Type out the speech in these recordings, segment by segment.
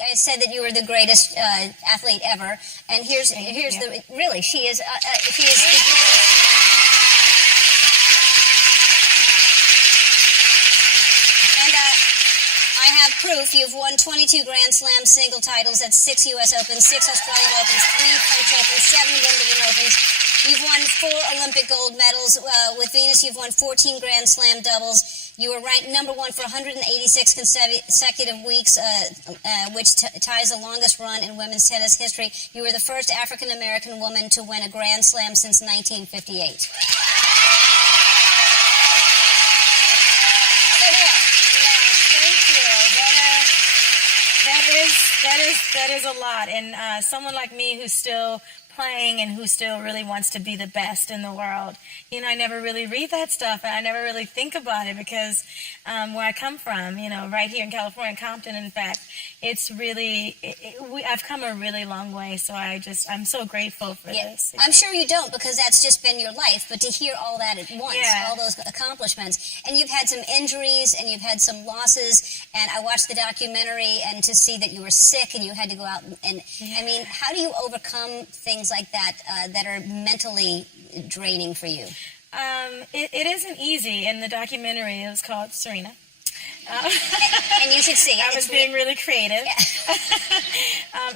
I said that you were the greatest athlete ever, and here's the really she is the greatest. And I have proof. You've won 22 Grand Slam single titles. That's 6 U.S. Opens, 6 Australian Opens, 3 French Opens, 7 Wimbledon Opens. You've won 4 Olympic gold medals. With Venus, you've won 14 Grand Slam doubles. You were ranked number 1 for 186 consecutive weeks, which ties the longest run in women's tennis history. You were the first African-American woman to win a Grand Slam since 1958. That is a lot, and someone like me who's still playing and who still really wants to be the best in the world. You know, I never really read that stuff, and I never really think about it because where I come from, you know, right here in California, Compton, in fact, it's really, I've come a really long way, so I'm so grateful for this. I'm sure you don't, because that's just been your life, but to hear all that at once, all those accomplishments, and you've had some injuries, and you've had some losses, and I watched the documentary, and to see that you were sick, and you had to go out, and I mean, how do you overcome things like that that are mentally draining for you? It isn't easy. In the documentary, it was called Serena. And you should see it. I was being really creative.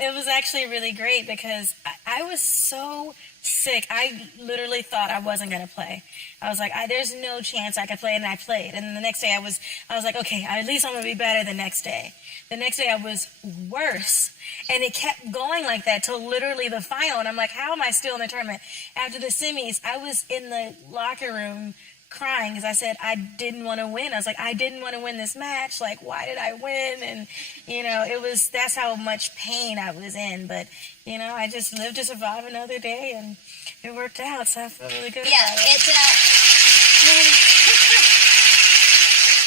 It was actually really great because I was so sick. I literally thought I wasn't going to play. I was like, there's no chance I could play, and I played. And the next day I was like, okay, at least I'm going to be better the next day. The next day I was worse. And it kept going like that till literally the final. And I'm like, how am I still in the tournament? After the semis, I was in the locker room crying because I said I didn't want to win. I was like, I didn't want to win this match. Like, why did I win? And, you know, that's how much pain I was in. But, you know, I just lived to survive another day, and it worked out. So I feel really good about it.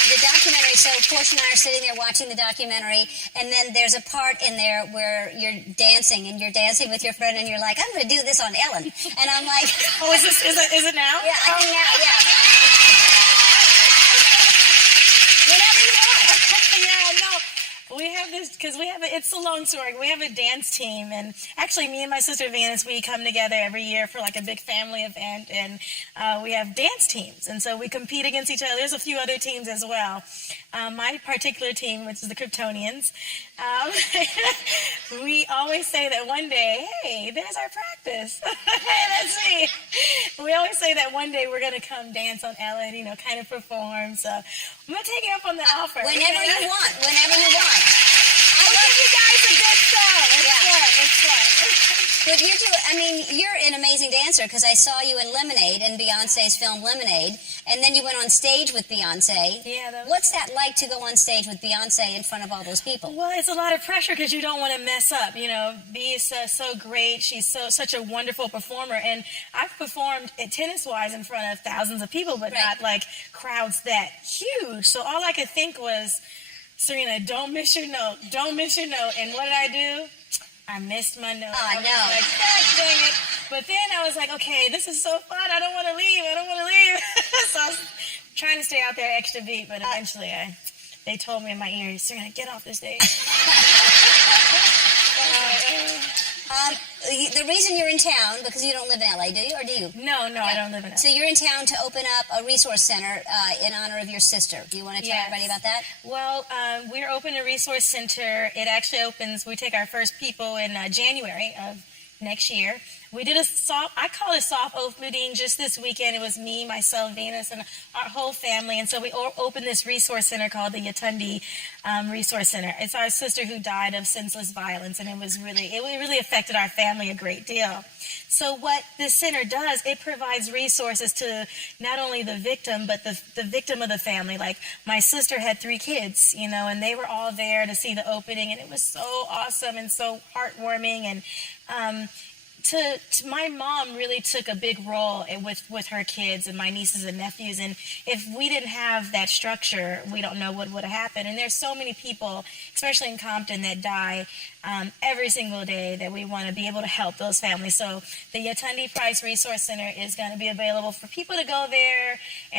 The documentary, so Portia and I are sitting there watching the documentary, and then there's a part in there where you're dancing, and you're dancing with your friend, and you're like, I'm going to do this on Ellen. And I'm like... Oh, is it now? Yeah, I think now, yeah. Whenever you want. Yeah, no. We have this, because it's a long story. We have a dance team, and actually me and my sister Venus, we come together every year for like a big family event, and we have dance teams, and so we compete against each other. There's a few other teams as well. My particular team, which is the Kryptonians, we always say that one day, hey, there's our practice. Let's see. We always say that one day we're going to come dance on Ellen, you know, kind of perform. So I'm going to take you up on the offer. Whenever you want. Whenever you want. I'll give you guys a good show. It's fun. But you're an amazing dancer, because I saw you in Lemonade, in Beyonce's film Lemonade, and then you went on stage with Beyonce. Yeah. What's that like to go on stage with Beyonce in front of all those people? Well, it's a lot of pressure because you don't want to mess up. You know, B is so great. She's such a wonderful performer, and I've performed tennis-wise in front of thousands of people, but not like crowds that huge. So all I could think was, Serena, don't miss your note. Don't miss your note. And what did I do? I missed my note. Oh, no. Like, dang it. But then I was like, okay, this is so fun. I don't want to leave. So I was trying to stay out there extra beat, but eventually they told me in my ear, Serena, get off the stage. The reason you're in town, because you don't live in LA, do you, or do you? No, I don't live in LA. So you're in town to open up a resource center in honor of your sister. Do you want to tell everybody about that? Well, we're opening a resource center. It actually opens, we take our first people in January of next year. We did I call it a soft opening just this weekend. It was me, myself, Venus, and our whole family. And so we opened this resource center called the Yetunde Resource Center. It's our sister who died of senseless violence, and it really affected our family a great deal. So what this center does, it provides resources to not only the victim, but the victim of the family. Like, my sister had 3 kids, you know, and they were all there to see the opening, and it was so awesome and so heartwarming. And my mom really took a big role with her kids and my nieces and nephews, and if we didn't have that structure, we don't know what would have happened. And there's so many people, especially in Compton, that die every single day, that we want to be able to help those families. So the Yetunde Price Resource Center is going to be available for people to go there and